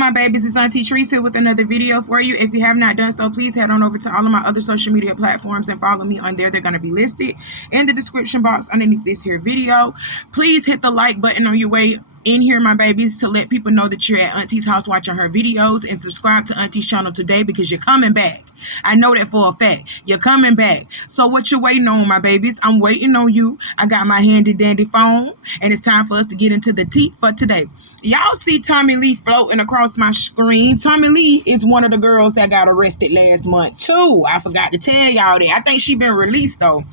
my babies, it's Auntie Trice here with another video for you. If you have not done so, please head on over to all of my other social media platforms and follow me on there. They're going to be listed in the description box underneath this here video. Please hit the like button on your way in here, my babies, to let people know that you're at Auntie's house watching her videos, and subscribe to Auntie's channel today because you're coming back. I know that for a fact. You're coming back. So what you waiting on, my babies? I'm waiting on you. I got my handy dandy phone, and it's time for us to get into the tea for today. Y'all see Tommie Lee floating across my screen. Tommie Lee is one of the girls that got arrested last month too. I forgot to tell y'all that. I think she been released though.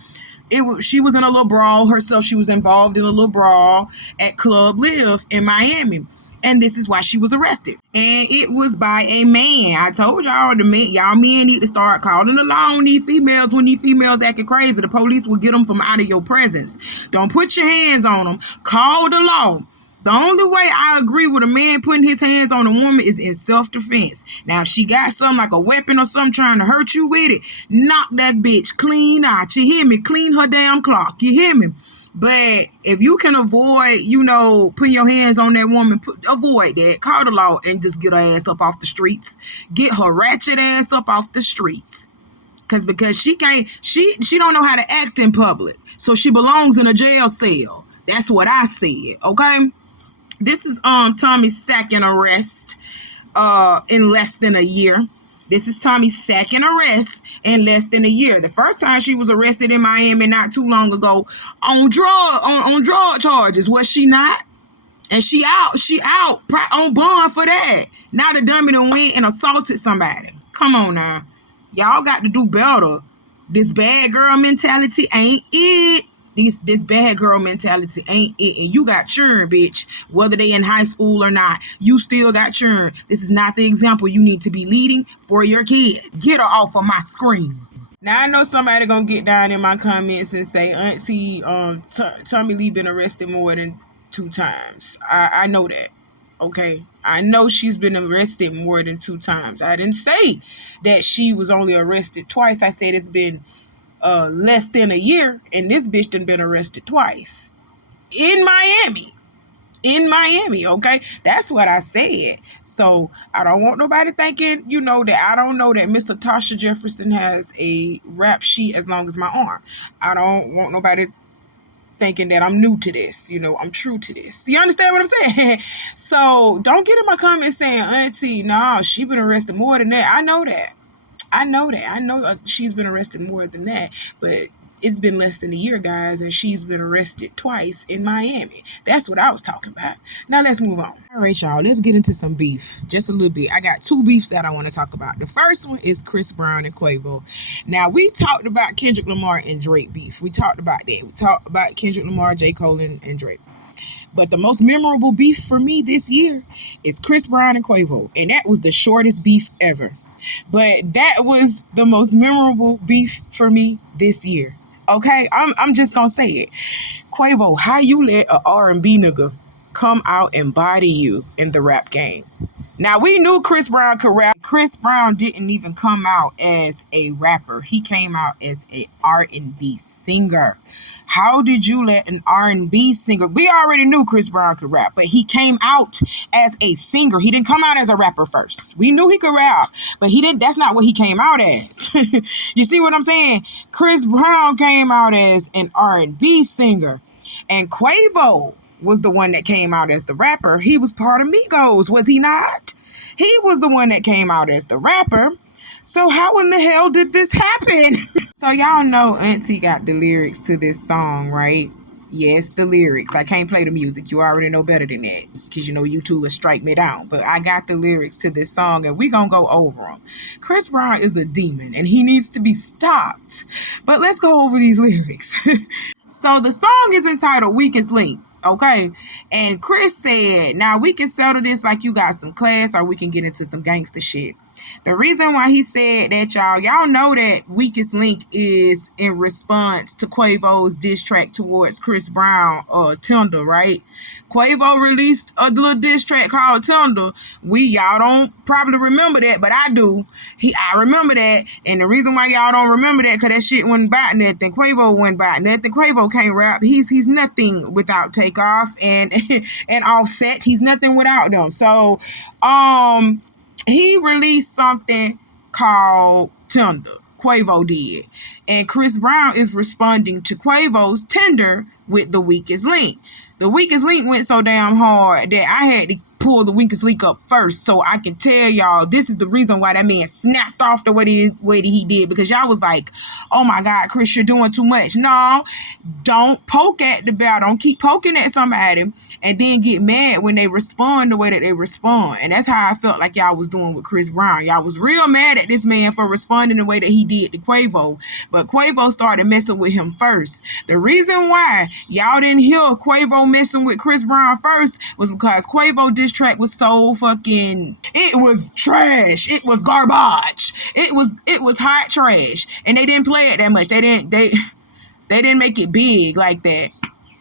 She was in a little brawl herself. She was involved in a little brawl at Club Live in Miami. And this is why she was arrested. And it was by a man. I told y'all, y'all men need to start calling the law on these females when these females acting crazy. The police will get them from out of your presence. Don't put your hands on them. Call the law. The only way I agree with a man putting his hands on a woman is in self-defense. Now, if she got something like a weapon or something trying to hurt you with it, knock that bitch clean out. You hear me? Clean her damn clock. You hear me? But if you can avoid, putting your hands on that woman, avoid that. Call the law and just get her ass up off the streets. Get her ratchet ass up off the streets. Because she don't know how to act in public. So she belongs in a jail cell. That's what I said, okay? This is Tommie's second arrest in less than a year. This is Tommie's second arrest in less than a year. The first time she was arrested in Miami not too long ago on drug charges, was she not? And she out on bond for that. Now the dummy done went and assaulted somebody. Come on now. Y'all got to do better. This bad girl mentality ain't it. This bad girl mentality ain't it. And you got churn, bitch. Whether they in high school or not, you still got churn. This is not the example you need to be leading for your kid. Get her off of my screen. Now, I know somebody gonna get down in my comments and say, Auntie, Tommie Lee been arrested more than 2 times. I know that. Okay? I know she's been arrested more than 2 times. I didn't say that she was only arrested twice. I said it's been less than a year, and this bitch done been arrested twice in Miami, okay? That's what I said. So I don't want nobody thinking, that I don't know that Miss Tasha Jefferson has a rap sheet as long as my arm. I don't want nobody thinking that I'm new to this. I'm true to this. You understand what I'm saying? So don't get in my comments saying, Auntie, nah, she been arrested more than that. I know that. I know she's been arrested more than that, but it's been less than a year, guys, and she's been arrested twice in Miami. That's what I was talking about. Now let's move on. All right, y'all, let's get into some beef. Just a little bit. I got 2 beefs that I want to talk about. The first one is Chris Brown and Quavo. Now, we talked about Kendrick Lamar and Drake beef. We talked about that. We talked about Kendrick Lamar, J. Cole, and Drake. But the most memorable beef for me this year is Chris Brown and Quavo, and that was the shortest beef ever. But that was the most memorable beef for me this year. Okay, I'm just gonna say it. Quavo, how you let a R&B nigga come out and body you in the rap game? Now, we knew Chris Brown could rap. Chris Brown didn't even come out as a rapper. He came out as a R&B singer. How did you let an R&B singer... We already knew Chris Brown could rap, but he came out as a singer. He didn't come out as a rapper first. We knew he could rap, but he didn't. That's not what he came out as. You see what I'm saying? Chris Brown came out as an R&B singer, and Quavo was the one that came out as the rapper. He was part of Migos, was he not? He was the one that came out as the rapper. So how in the hell did this happen? So y'all know Auntie got the lyrics to this song, right? Yes, the lyrics. I can't play the music. You already know better than that, because YouTube will strike me down. But I got the lyrics to this song, and we gonna go over them. Chris Brown is a demon, and he needs to be stopped. But let's go over these lyrics. So the song is entitled Weakest Link. Okay, and Chris said, now we can settle this like you got some class, or we can get into some gangster shit. The reason why he said that, y'all know that Weakest Link is in response to Quavo's diss track towards Chris Brown or Tinder, right? Quavo released a little diss track called Tinder. Y'all don't probably remember that, but I do. I remember that, and the reason why y'all don't remember that, because that shit wasn't about nothing. Quavo wasn't about nothing. Quavo can't rap. He's nothing without Takeoff and and Offset. He's nothing without them. So, he released something called Tinder. Quavo did. And Chris Brown is responding to Quavo's Tinder with The Weakest Link. The Weakest Link went so damn hard that I had to pull The Weakest Link up first so I can tell y'all this is the reason why that man snapped off the way that he did, because y'all was like, oh my God, Chris, you're doing too much. No, don't poke at the bear. Don't keep poking at somebody and then get mad when they respond the way that they respond. And that's how I felt like y'all was doing with Chris Brown. Y'all was real mad at this man for responding the way that he did to Quavo. But Quavo started messing with him first. The reason why y'all didn't hear Quavo messing with Chris Brown first was because Quavo diss track was so fucking... It was trash. It was garbage. It was hot trash. And they didn't play it that much. They didn't make it big like that.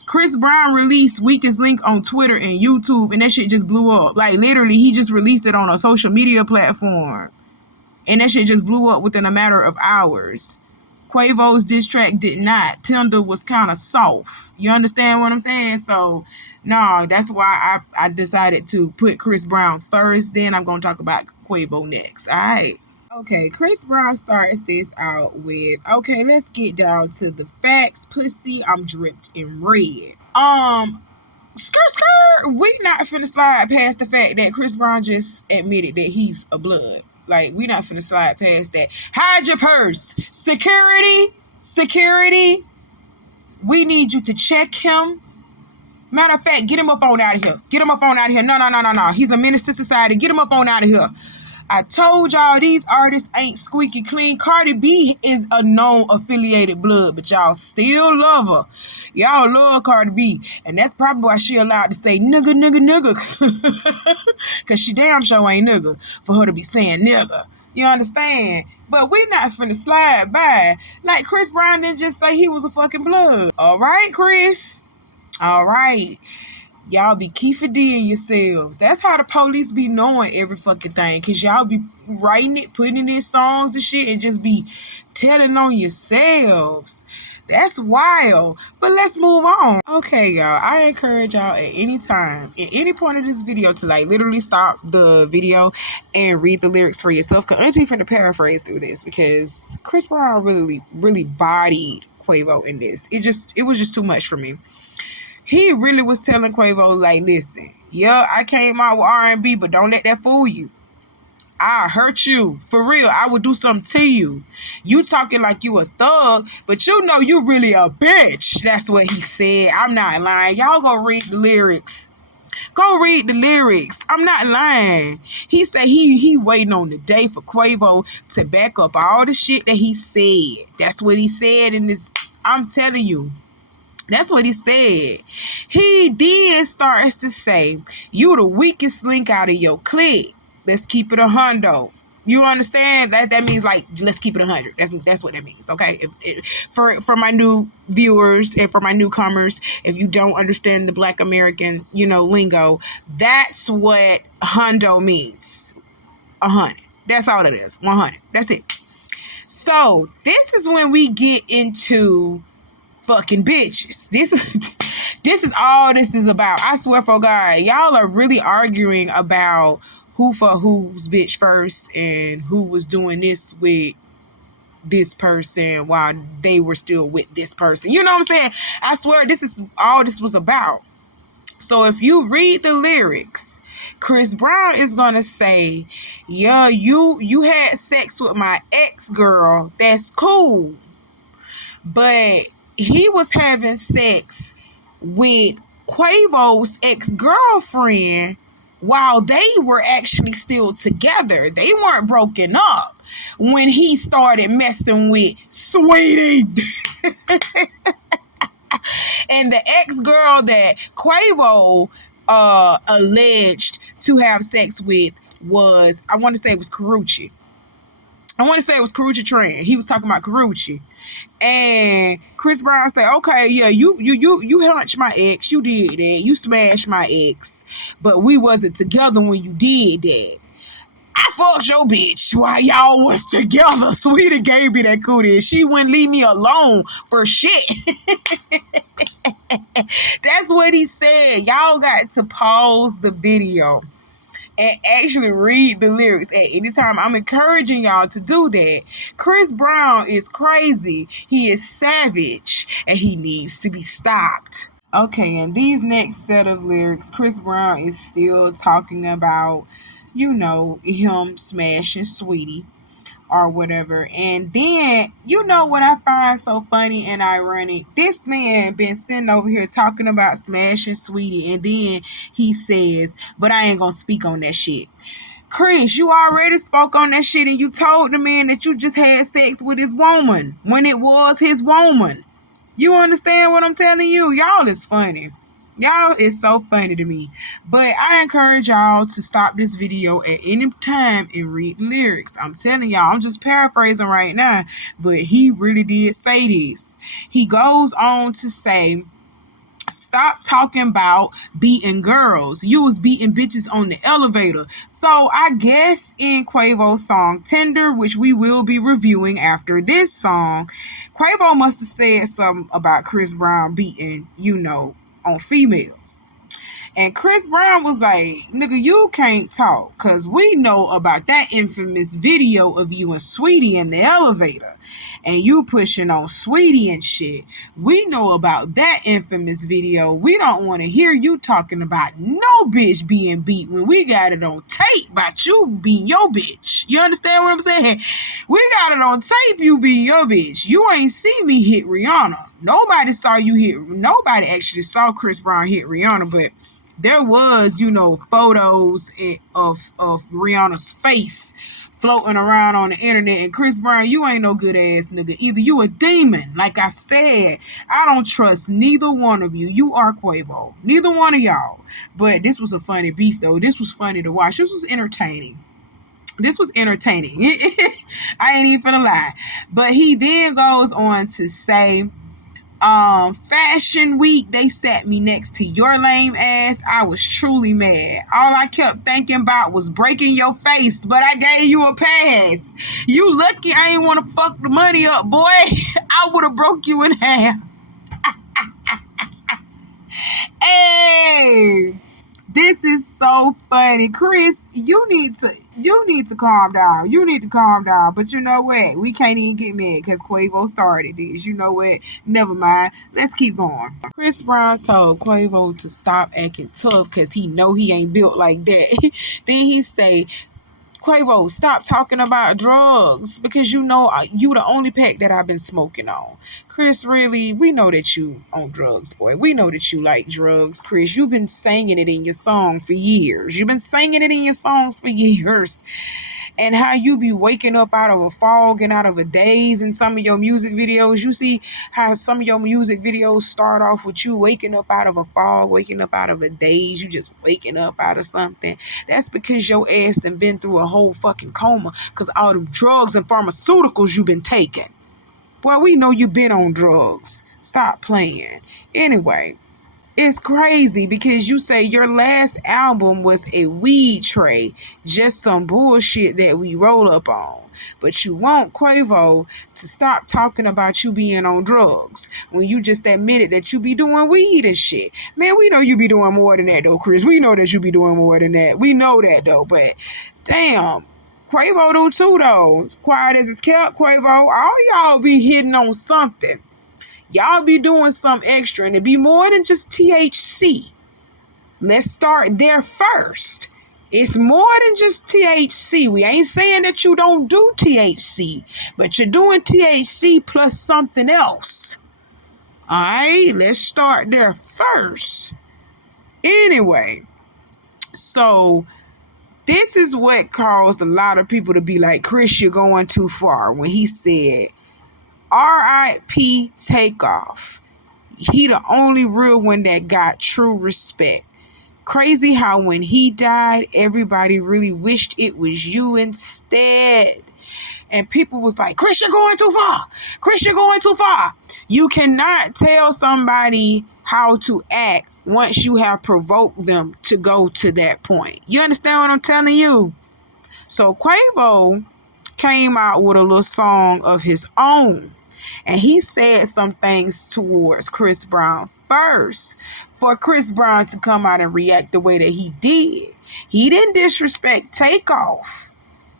Chris Brown released Weakest Link on Twitter and YouTube, and that shit just blew up. Like, literally, he just released it on a social media platform, and that shit just blew up within a matter of hours. Quavo's diss track did not. Tinder was kind of soft. You understand what I'm saying? So, no, that's why I decided to put Chris Brown first. Then I'm going to talk about Quavo next. All right. Okay, Chris Brown starts this out with, okay, let's get down to the facts. Pussy, I'm dripped in red. We not finna slide past the fact that Chris Brown just admitted that he's a blood. Like, we not finna slide past that. Hide your purse. Security, we need you to check him. Matter of fact, get him up on out of here. No. He's a menace to society. Get him up on out of here. I told y'all these artists ain't squeaky clean. Cardi B is a known affiliated blood, but y'all still love her. Y'all love Cardi B, and that's probably why she allowed to say nigga. Because she damn sure ain't nigga for her to be saying nigga. You understand? But we not finna slide by. Like, Chris Brown didn't just say he was a fucking blood. All right, Chris? All right. Y'all be keeping yourselves. That's how the police be knowing every fucking thing. Because y'all be writing it, putting it in songs and shit, and just be telling on yourselves. That's wild. But let's move on. Okay, y'all. I encourage y'all at any time, at any point of this video, to like literally stop the video and read the lyrics for yourself. Because Auntie finna paraphrase through this, because Chris Brown really bodied Quavo in this. It was just too much for me. He really was telling Quavo, like, listen, yeah, I came out with R&B, but don't let that fool you. I'll hurt you. For real, I will do something to you. You talking like you a thug, but you know you really a bitch. That's what he said. I'm not lying. Y'all go read the lyrics. Go read the lyrics. I'm not lying. He said he waiting on the day for Quavo to back up all the shit that he said. That's what he said in this. I'm telling you. That's what he said. He then starts to say, you the weakest link out of your clique. Let's keep it 100. You understand? That means, like, let's keep it 100. That's what that means, okay? For my new viewers and for my newcomers, if you don't understand the Black American, lingo, that's what hundo means. 100. That's all it is. 100. That's it. So, this is when we get into fucking bitches. This is all this is about. I swear for God, y'all are really arguing about who for who's bitch first and who was doing this with this person while they were still with this person. You know what I'm saying? I swear this is all this was about. So if you read the lyrics, Chris Brown is gonna say, yeah, you had sex with my ex-girl. That's cool. But he was having sex with Quavo's ex-girlfriend while they were actually still together. They weren't broken up when he started messing with Sweetie. And the ex-girl that Quavo alleged to have sex with was, I want to say it was Karuchi. Tran. He was talking about Karuchi. And Chris Brown said, okay, yeah, you hunched my ex. You did that. You smashed my ex. But we wasn't together when you did that. I fucked your bitch while y'all was together. Sweetie gave me that cootie. She wouldn't leave me alone for shit. That's what he said. Y'all got to pause the video and actually read the lyrics at any time. I'm encouraging y'all to do that. Chris Brown is crazy. He is savage, and he needs to be stopped. Okay, and these next set of lyrics, Chris Brown is still talking about, him smashing Sweetie or whatever. And then, what I find so funny and ironic? This man been sitting over here talking about smashing Sweetie, and then he says, but I ain't gonna speak on that shit. Chris, you already spoke on that shit, and you told the man that you just had sex with his woman when it was his woman. You understand what I'm telling you? Y'all is funny. Y'all is so funny to me. But I encourage y'all to stop this video at any time and read the lyrics. I'm telling y'all, I'm just paraphrasing right now, but he really did say this. He goes on to say, stop talking about beating girls. You was beating bitches on the elevator. So I guess in Quavo's song Tender, which we will be reviewing after this song, Quavo must have said something about Chris Brown beating, on females. And Chris Brown was like, nigga, you can't talk, because we know about that infamous video of you and Sweetie in the elevator. And you pushing on Sweetie and shit. We know about that infamous video. We don't want to hear you talking about no bitch being beat when we got it on tape about you being your bitch. You understand what I'm saying? We got it on tape, you being your bitch. You ain't see me hit Rihanna. Nobody actually saw Chris Brown hit Rihanna, but there was, photos of Rihanna's face floating around on the internet. And Chris Brown, you ain't no good ass nigga. Either you a demon, like I said. I don't trust neither one of you. You are Quavo. Neither one of y'all. But this was a funny beef, though. This was funny to watch. This was entertaining. I ain't even finna lie. But he then goes on to say, Fashion Week, they sat me next to your lame ass. I was truly mad. All I kept thinking about was breaking your face, but I gave you a pass. You lucky I ain't want to fuck the money up, boy. I would have broke you in half. Hey, this is so funny. Chris, you need to calm down. You need to calm down. But you know what? We can't even get mad because Quavo started this. You know what? Never mind. Let's keep going. Chris Brown told Quavo to stop acting tough because he know he ain't built like that. Then he say, Quavo, stop talking about drugs because you the only pack that I've been smoking on. Chris, really, we know that you on drugs, boy. We know that you like drugs, Chris. You've been singing it in your song for years. You've been singing it in your songs for years. And how you be waking up out of a fog and out of a daze in some of your music videos. You see how some of your music videos start off with you waking up out of a fog, waking up out of a daze. You just waking up out of something. That's because your ass done been through a whole fucking coma because all the drugs and pharmaceuticals you've been taking. Boy, we know you been on drugs. Stop playing. Anyway, it's crazy because you say your last album was a weed tray, just some bullshit that we roll up on. But you want Quavo to stop talking about you being on drugs when you just admitted that you be doing weed and shit. Man, we know you be doing more than that though, Chris. We know that you be doing more than that. We know that though, but damn. Quavo do too though. Quiet as it's kept, Quavo. All y'all be hitting on something. Y'all be doing something extra, and it be more than just THC. Let's start there first. It's more than just THC. We ain't saying that you don't do THC, but you're doing THC plus something else. All right, let's start there first. Anyway, so this is what caused a lot of people to be like, Chris, you're going too far, when he said, R.I.P. Takeoff. He the only real one that got true respect. Crazy how when he died, everybody really wished it was you instead. And people was like, Chris, you're going too far. Chris, you're going too far. You cannot tell somebody how to act once you have provoked them to go to that point. You understand what I'm telling you? So Quavo came out with a little song of his own. And he said some things towards Chris Brown first. For Chris Brown to come out and react the way that he did. He didn't disrespect Takeoff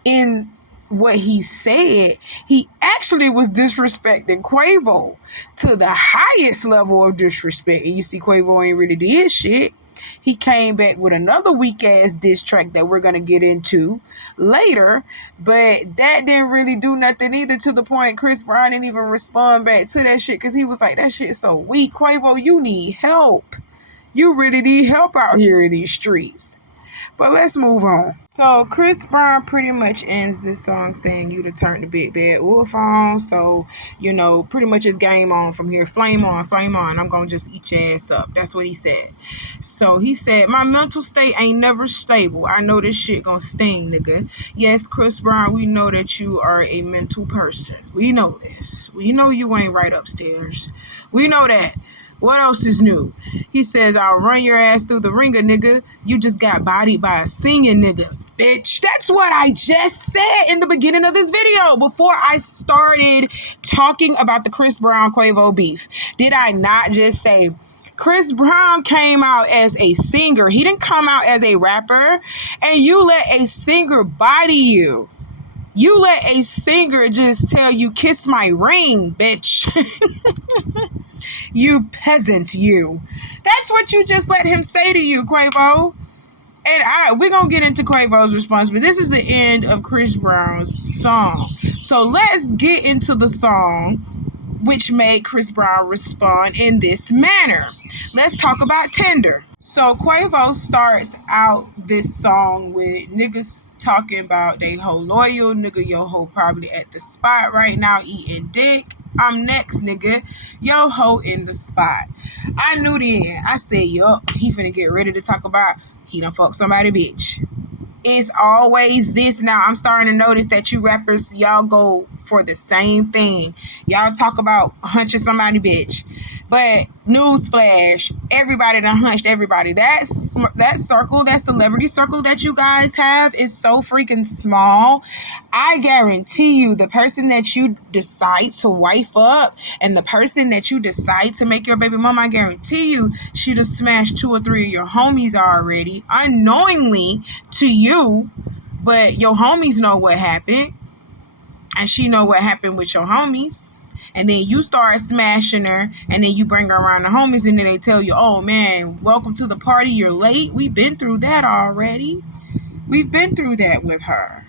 in what he said. He actually was disrespecting Quavo to the highest level of disrespect. And you see, Quavo ain't really did shit. He came back with another weak ass diss track that we're gonna get into later, but that didn't really do nothing either, to the point Chris Brown didn't even respond back to that shit because he was like, that shit's so weak. Quavo, you need help. You really need help out here in these streets. But let's move on. So Chris Brown pretty much ends this song saying you to turn the big bad wolf on. So, you know, pretty much it's game on from here. Flame on, flame on. I'm going to just eat your ass up. That's what he said. So he said, my mental state ain't never stable. I know this shit gonna sting, nigga. Yes, Chris Brown, we know that you are a mental person. We know this. We know you ain't right upstairs. We know that. What else is new? He says, I'll run your ass through the ringer, nigga. You just got bodied by a singing nigga. Bitch, that's what I just said in the beginning of this video before I started talking about the Chris Brown Quavo beef. Did I not just say Chris Brown came out as a singer? He didn't come out as a rapper. And you let a singer body you. You let a singer just tell you, kiss my ring, bitch. You peasant, you. That's what you just let him say to you, Quavo. And we're going to get into Quavo's response, but this is the end of Chris Brown's song. So let's get into the song which made Chris Brown respond in this manner. Let's talk about Tender. So Quavo starts out this song with niggas talking about they hoe loyal. Nigga, your hoe probably at the spot right now eating dick. I'm next, nigga. Yo ho in the spot. I knew then. I said, yup, he finna get ready to talk about he done fuck somebody, bitch. It's always this now. I'm starting to notice that you rappers, y'all go for the same thing. Y'all talk about hunching somebody, bitch. But newsflash, everybody done hunched everybody. That circle, that celebrity circle that you guys have is so freaking small. I guarantee you, the person that you decide to wife up and the person that you decide to make your baby mama, I guarantee you, she'd have smashed 2 or 3 of your homies already, unknowingly to you. But your homies know what happened. And she know what happened with your homies. And then you start smashing her, and then you bring her around the homies, and then they tell you, oh man, welcome to the party, you're late. We've been through that already. We've been through that with her.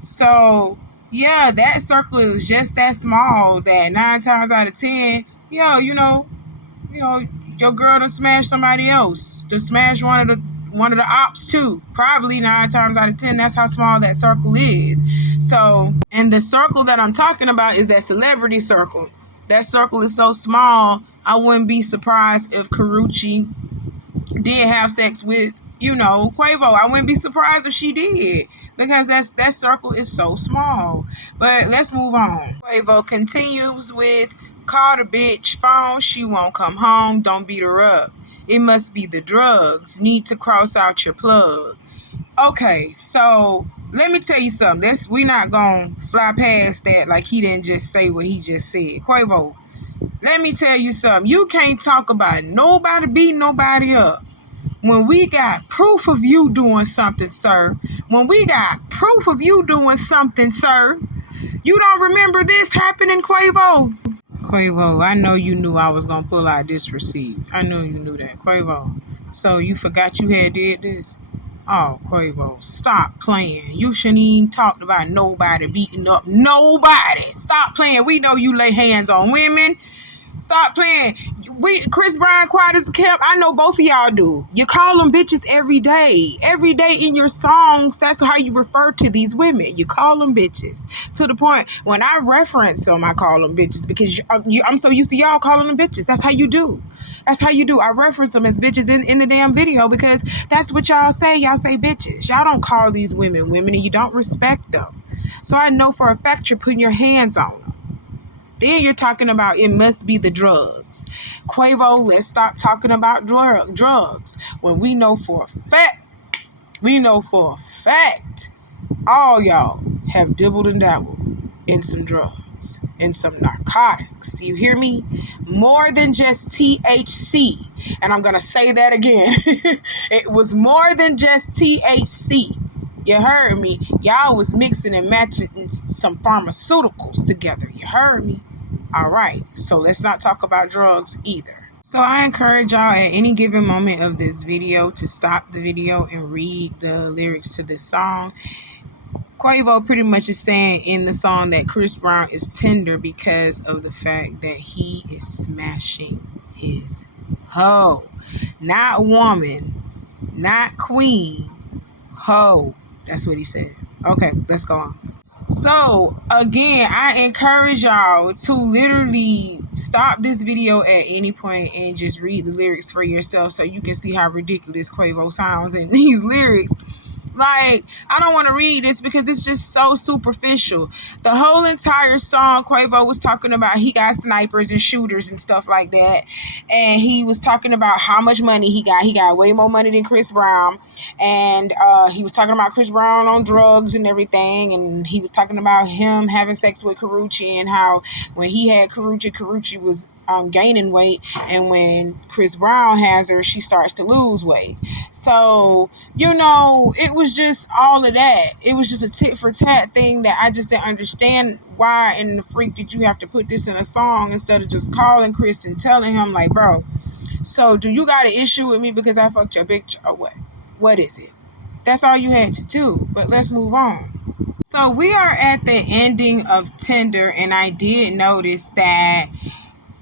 So yeah, that circle is just that small that 9 times out of 10, you know, your girl done smash somebody else. To smash one of the ops too. Probably 9 times out of 10. That's how small that circle is. So, and the circle that I'm talking about is that celebrity circle. That circle is so small, I wouldn't be surprised if Karrueche did have sex with, Quavo. I wouldn't be surprised if she did, because that circle is so small. But let's move on. Quavo continues with, call the bitch phone, she won't come home, don't beat her up. It must be the drugs. Need to cross out your plug. Okay, so let me tell you something. We not gonna fly past that like he didn't just say what he just said. Quavo, let me tell you something. You can't talk about nobody beating nobody up when we got proof of you doing something, sir. When we got proof of you doing something, sir. You don't remember this happening, Quavo? Quavo, I know you knew I was going to pull out this receipt. I know you knew that. Quavo, so you forgot you had did this? Oh, Quavo, stop playing. You shouldn't even talk about nobody beating up nobody. Stop playing. We know you lay hands on women. Stop playing. Chris Brown, quiet as kept. I know both of y'all do. You call them bitches every day. Every day in your songs, that's how you refer to these women. You call them bitches. To the point, when I reference them, I call them bitches because I'm so used to y'all calling them bitches. That's how you do. That's how you do. I reference them as bitches in the damn video because that's what y'all say. Y'all say bitches. Y'all don't call these women women and you don't respect them. So I know for a fact you're putting your hands on them. Then you're talking about it must be the drugs. Quavo, let's stop talking about drugs. When we know for a fact, all y'all have dibbled and dabbled in some drugs, in some narcotics. You hear me? More than just THC. And I'm going to say that again. It was more than just THC. You heard me? Y'all was mixing and matching some pharmaceuticals together. You heard me? All right. So let's not talk about drugs either. So I encourage y'all at any given moment of this video to stop the video and read the lyrics to this song. Quavo pretty much is saying in the song that Chris Brown is tender because of the fact that he is smashing his hoe. Not woman, not queen, hoe. That's what he said. Okay, let's go on. So, again, I encourage y'all to literally stop this video at any point and just read the lyrics for yourself so you can see how ridiculous Quavo sounds in these lyrics. Like, I don't want to read this because it's just so superficial. The whole entire song, Quavo was talking about he got snipers and shooters and stuff like that. And he was talking about how much money he got. He got way more money than Chris Brown. And he was talking about Chris Brown on drugs and everything. And he was talking about him having sex with Karrueche and how when he had Karrueche was gaining weight, and when Chris Brown has her, she starts to lose weight. So, you know, it was just all of that. It was just a tit for tat thing that I just didn't understand why in the freak did you have to put this in a song instead of just calling Chris and telling him, like, bro, so do you got an issue with me because I fucked your bitch or what? What is it? That's all you had to do. But let's move on. So we are at the ending of Tender, and I did notice that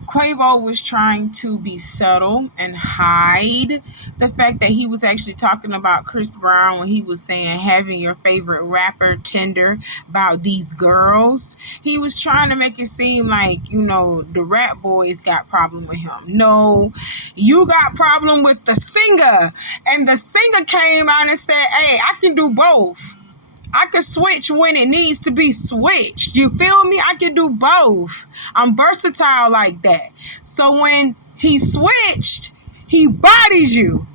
Quavo was trying to be subtle and hide the fact that he was actually talking about Chris Brown when he was saying having your favorite rapper tender about these girls. He was trying to make it seem like, you know, the rap boys got problem with him. No, you got problem with the singer. And the singer came out and said, hey, I can do both. I can switch when it needs to be switched. You feel me? I can do both. I'm versatile like that. So when he switched, he bodies you.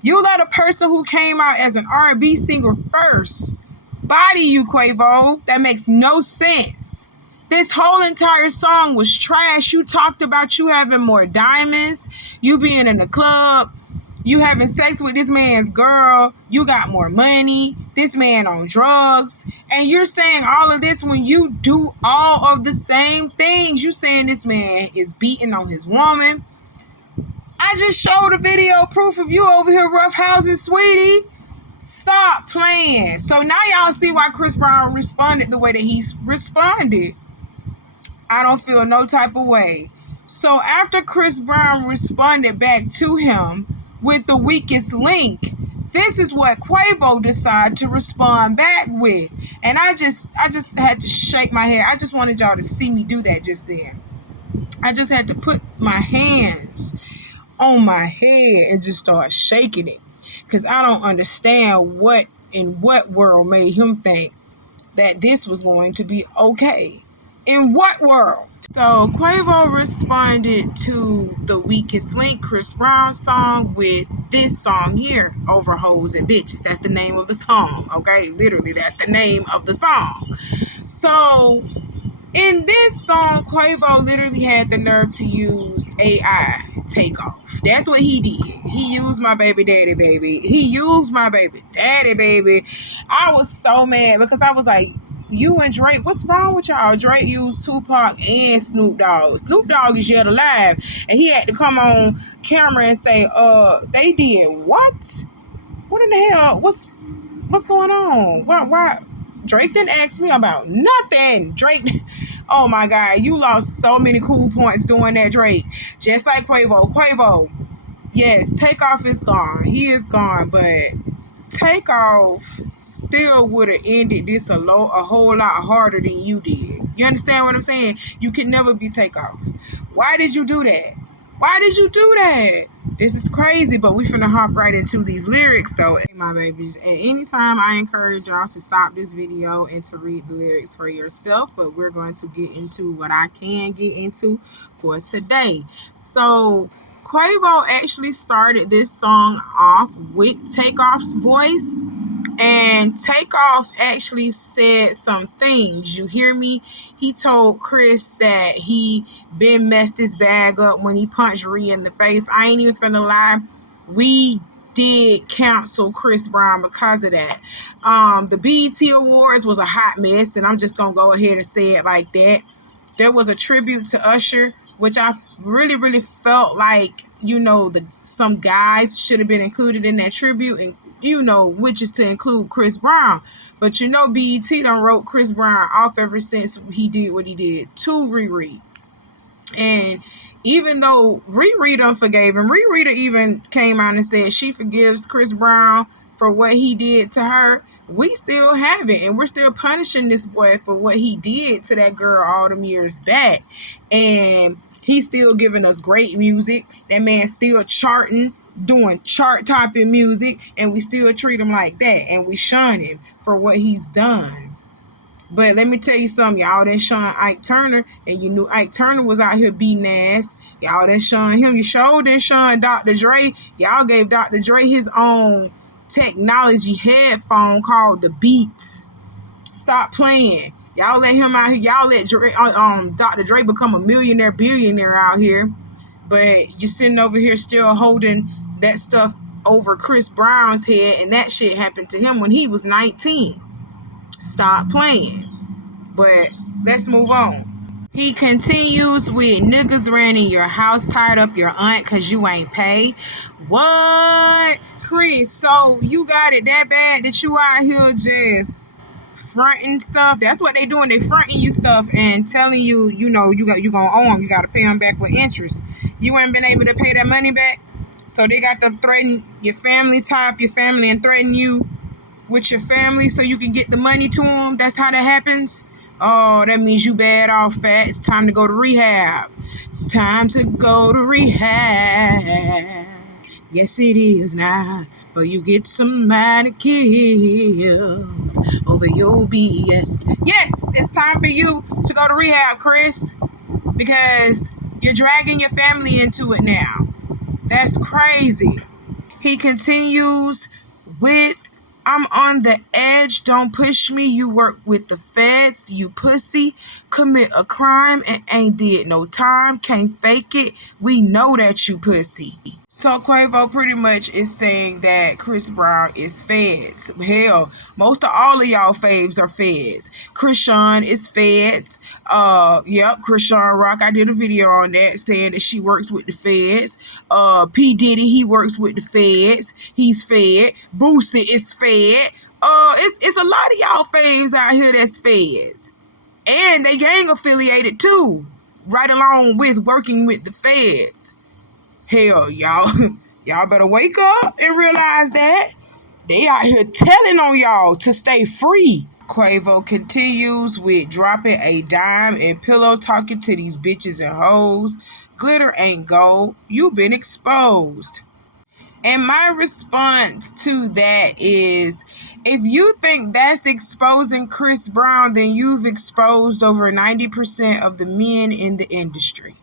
You let a person who came out as an R&B singer first body you, Quavo. That makes no sense. This whole entire song was trash. You talked about you having more diamonds, you being in the club, you having sex with this man's girl, you got more money, this man on drugs, and you're saying all of this when you do all of the same things. You saying this man is beating on his woman. I just showed a video proof of you over here roughhousing Sweetie. Stop playing. So now y'all see why Chris Brown responded the way that he responded. I don't feel no type of way. So after Chris Brown responded back to him with the weakest link, this is what Quavo decided to respond back with. And I just had to shake my head. I just wanted y'all to see me do that just then. I just had to put my hands on my head and just start shaking it. Because I don't understand what in what world made him think that this was going to be okay. In what world? So Quavo responded to the weakest link Chris Brown song with this song here, Over Hoes and Bitches. That's the name of the song, okay? Literally, that's the name of the song. So in this song, Quavo literally had the nerve to use AI takeoff. That's what he did. He used my baby daddy, baby. He used my baby daddy, baby. I was so mad because I was like, you and Drake, what's wrong with y'all? Drake used Tupac and Snoop Dogg. Snoop Dogg is yet alive. And he had to come on camera and say, they did what? What in the hell? What's going on? Why? Drake didn't ask me about nothing. Drake, oh my God, you lost so many cool points doing that, Drake. Just like Quavo, yes, Takeoff is gone. He is gone, but Takeoff still would have ended this a whole lot harder than you did. You understand what I'm saying? You can never be Takeoff. Why did you do that? Why did you do that? This is crazy, but we finna hop right into these lyrics though. Hey, my babies, at any time I encourage y'all to stop this video and to read the lyrics for yourself, but we're going to get into what I can get into for today. So Quavo actually started this song off with Takeoff's voice, and Takeoff actually said some things. You hear me? He told Chris that he been messed his bag up when he punched Rhea in the face. I ain't even finna lie. We did cancel Chris Brown because of that. The BET Awards was a hot mess, and I'm just gonna go ahead and say it like that. There was a tribute to Usher, which I really felt like, some guys should have been included in that tribute, and which is to include Chris Brown. But BET done wrote Chris Brown off ever since he did what he did to Riri. And even though Riri done forgave him, Riri even came out and said she forgives Chris Brown for what he did to her, we still haven't, and we're still punishing this boy for what he did to that girl all them years back. And he's still giving us great music. That man's still charting, doing chart-topping music, and we still treat him like that, and we shun him for what he's done. But let me tell you something, y'all that shun Ike Turner, and you knew Ike Turner was out here beating ass. Y'all that shun him, you showed that shun Dr. Dre. Y'all gave Dr. Dre his own technology headphone called the Beats. Stop playing. Y'all let him out here. Y'all let Dr. Dre become a millionaire, billionaire out here. But you're sitting over here still holding that stuff over Chris Brown's head, and that shit happened to him when he was 19. Stop playing. But let's move on. He continues with, niggas ran in your house, tied up your aunt cause you ain't paid. What? Chris, so you got it that bad that you out here just fronting stuff? That's what they doing. They fronting you stuff and telling you, you gonna owe them. You gotta pay them back with interest. You ain't been able to pay that money back, so they got to threaten your family, tie up your family, and threaten you with your family so you can get the money to them. That's how that happens. Oh, that means you bad off, fat. It's time to go to rehab. It's time to go to rehab. Yes, it is now. But you get somebody killed over your BS. Yes, it's time for you to go to rehab, Chris, because you're dragging your family into it now. That's crazy. He continues with, I'm on the edge, don't push me, you work with the feds, you pussy, commit a crime and ain't did no time, can't fake it, we know that you pussy. So Quavo pretty much is saying that Chris Brown is feds. Hell, most of all of y'all faves are feds. Krishan is feds. Krishan Rock, I did a video on that saying that she works with the feds. P. Diddy, he works with the feds. He's fed. Boosie is fed. It's a lot of y'all faves out here that's feds. And they gang affiliated too, right along with working with the feds. Hell, y'all better wake up and realize that they out here telling on y'all to stay free. Quavo continues with, dropping a dime and pillow talking to these bitches and hoes. Glitter ain't gold. You been exposed. And my response to that is, if you think that's exposing Chris Brown, then you've exposed over 90% of the men in the industry.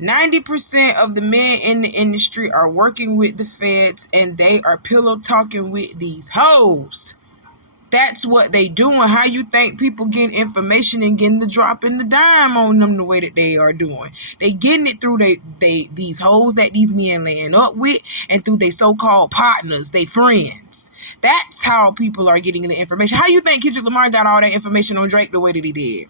90% of the men in the industry are working with the feds, and they are pillow talking with these hoes. That's what they doing. How you think people getting information and getting the drop in the dime on them the way that they are doing? They getting it through these hoes that these men laying up with, and through their so-called partners, they friends. That's how people are getting the information. How you think Kendrick Lamar got all that information on Drake the way that he did?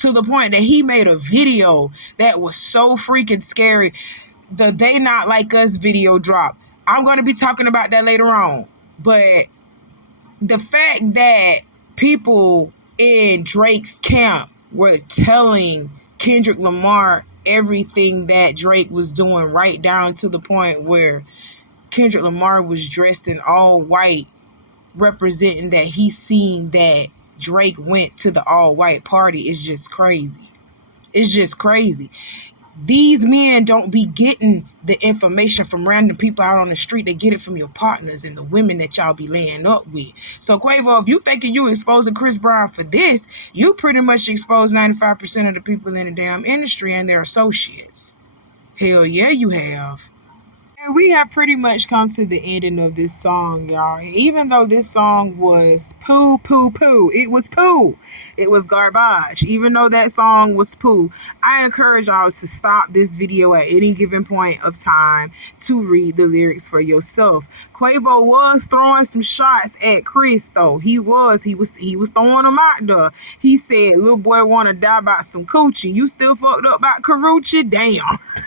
To the point that he made a video that was so freaking scary. The They Not Like Us video dropped. I'm going to be talking about that later on. But the fact that people in Drake's camp were telling Kendrick Lamar everything that Drake was doing, right down to the point where Kendrick Lamar was dressed in all white, representing that he seen that Drake went to the all-white party, is just crazy. It's just crazy. These men don't be getting the information from random people out on the street. They get it from your partners and the women that y'all be laying up with. So Quavo, if you thinking you exposing Chris Brown for this, you pretty much expose 95% of the people in the damn industry and their associates. Hell yeah, you have. And we have pretty much come to the ending of this song, y'all. Even though this song was poo, it was poo. It was garbage. Even though that song was poo, I encourage y'all to stop this video at any given point of time to read the lyrics for yourself. Quavo was throwing some shots at Chris, though. He was throwing them out there. He said, "Little boy want to die about some coochie. You still fucked up about Karuchi? Damn."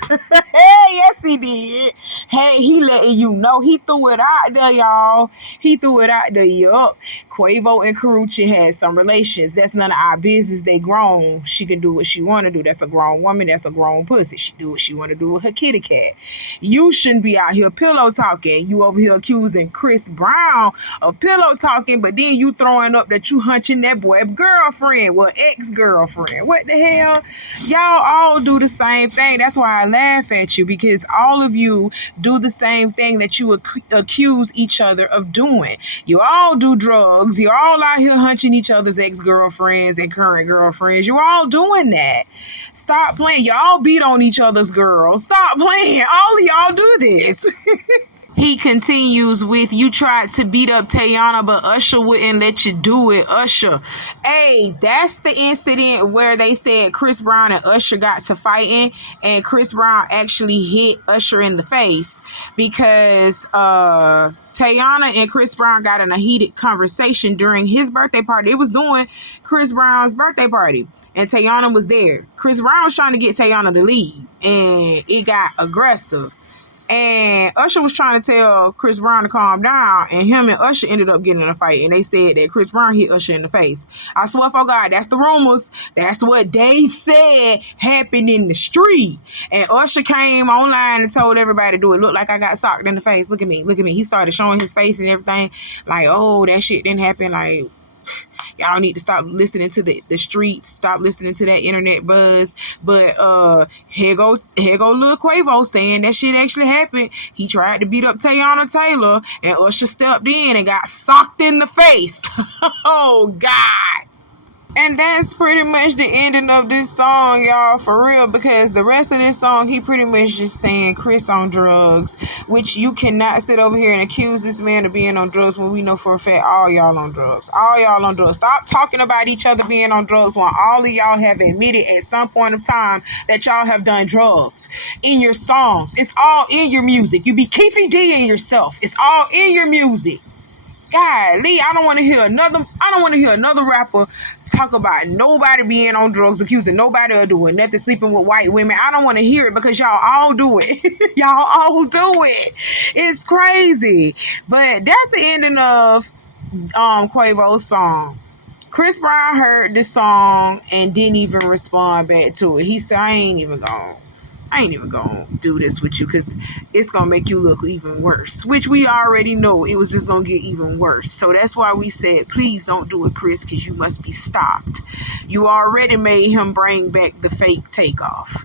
Hey, yes he did. Hey, he letting you know. He threw it out there, y'all. He threw it out there, yup. Quavo and Karuchi had some relations. That's none of our business. They grown. She can do what she want to do. That's a grown woman. That's a grown pussy. She do what she want to do with her kitty cat. You shouldn't be out here pillow talking. You over here accusing Chris Brown of pillow talking, but then you throwing up that you hunching that boy girlfriend, well, ex-girlfriend. What the hell? Y'all all do the same thing. That's why I laugh at you, because all of you do the same thing that you accuse each other of doing. You all do drugs. You all out here hunching each other's ex-girlfriends and current girlfriends. You all doing that. Stop playing. Y'all beat on each other's girls. Stop playing. All of y'all do this. He continues with, "You tried to beat up Tayana, but Usher wouldn't let you do it. Usher." Hey, that's the incident where they said Chris Brown and Usher got to fighting, and Chris Brown actually hit Usher in the face because Tayana and Chris Brown got in a heated conversation during his birthday party. It was during Chris Brown's birthday party, and Tayana was there. Chris Brown was trying to get Tayana to leave, and it got aggressive. And Usher was trying to tell Chris Brown to calm down, and him and Usher ended up getting in a fight, and they said that Chris Brown hit Usher in the face. I swear for God, that's the rumors. That's what they said happened in the street. And Usher came online and told everybody, "Do it look like I got socked in the face? Look at me, look at me." He started showing his face and everything, like, "Oh, that shit didn't happen." Like, y'all need to stop listening to the streets, stop listening to that internet buzz. But here go Lil Quavo saying that shit actually happened. He tried to beat up Tayana Taylor, and Usher stepped in and got socked in the face. Oh God. And that's pretty much the ending of this song, y'all, for real, because the rest of this song, he pretty much just saying Chris on drugs, which you cannot sit over here and accuse this man of being on drugs when we know for a fact all y'all on drugs. All y'all on drugs. Stop talking about each other being on drugs when all of y'all have admitted at some point of time that y'all have done drugs in your songs. It's all in your music. You be Keefy D in yourself. It's all in your music. Golly, I don't want to hear another rapper talk about nobody being on drugs, accusing nobody of doing nothing, sleeping with white women. I don't want to hear it because y'all all do it. Y'all all do it. It's crazy. But that's the ending of Quavo's song. Chris Brown heard this song and didn't even respond back to it. He said, I ain't even gonna do this with you because it's gonna make you look even worse, which we already know it was just gonna get even worse. So that's why we said, please don't do it, Chris, because you must be stopped. You already made him bring back the fake Takeoff.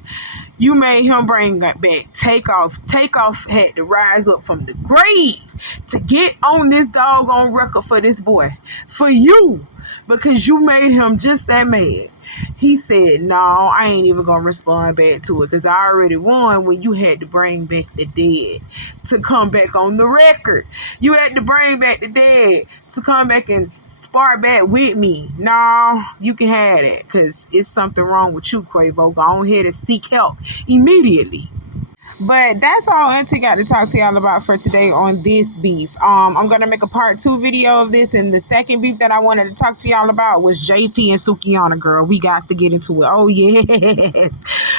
You made him bring back Takeoff. Takeoff had to rise up from the grave to get on this doggone record for this boy, for you, because you made him just that mad. He said, no, I ain't even gonna respond back to it because I already won when you had to bring back the dead to come back on the record. You had to bring back the dead to come back and spar back with me. No, you can have it because it's something wrong with you, Quavo. Go on ahead and seek help immediately. But that's all Auntie got to talk to y'all about for today on this beef. I'm going to make a part 2 video of this. And the second beef that I wanted to talk to y'all about was JT and Suki, girl. We got to get into it. Oh, yes.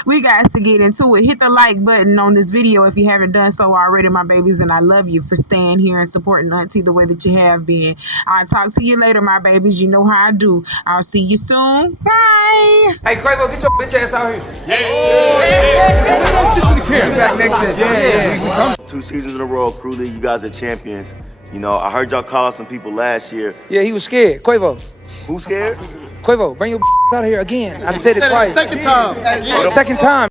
We got to get into it. Hit the like button on this video if you haven't done so already, my babies. And I love you for staying here and supporting Auntie the way that you have been. I'll talk to you later, my babies. You know how I do. I'll see you soon. Bye. Hey, Quavo, get your bitch ass out here. Yeah. Back next year. Yeah. 2 seasons in a row, Crew League, you guys are champions. You know, I heard y'all call out some people last year. Yeah, he was scared. Quavo. Who's scared? Quavo, bring your out of here again. I said it twice. Second time. Second time.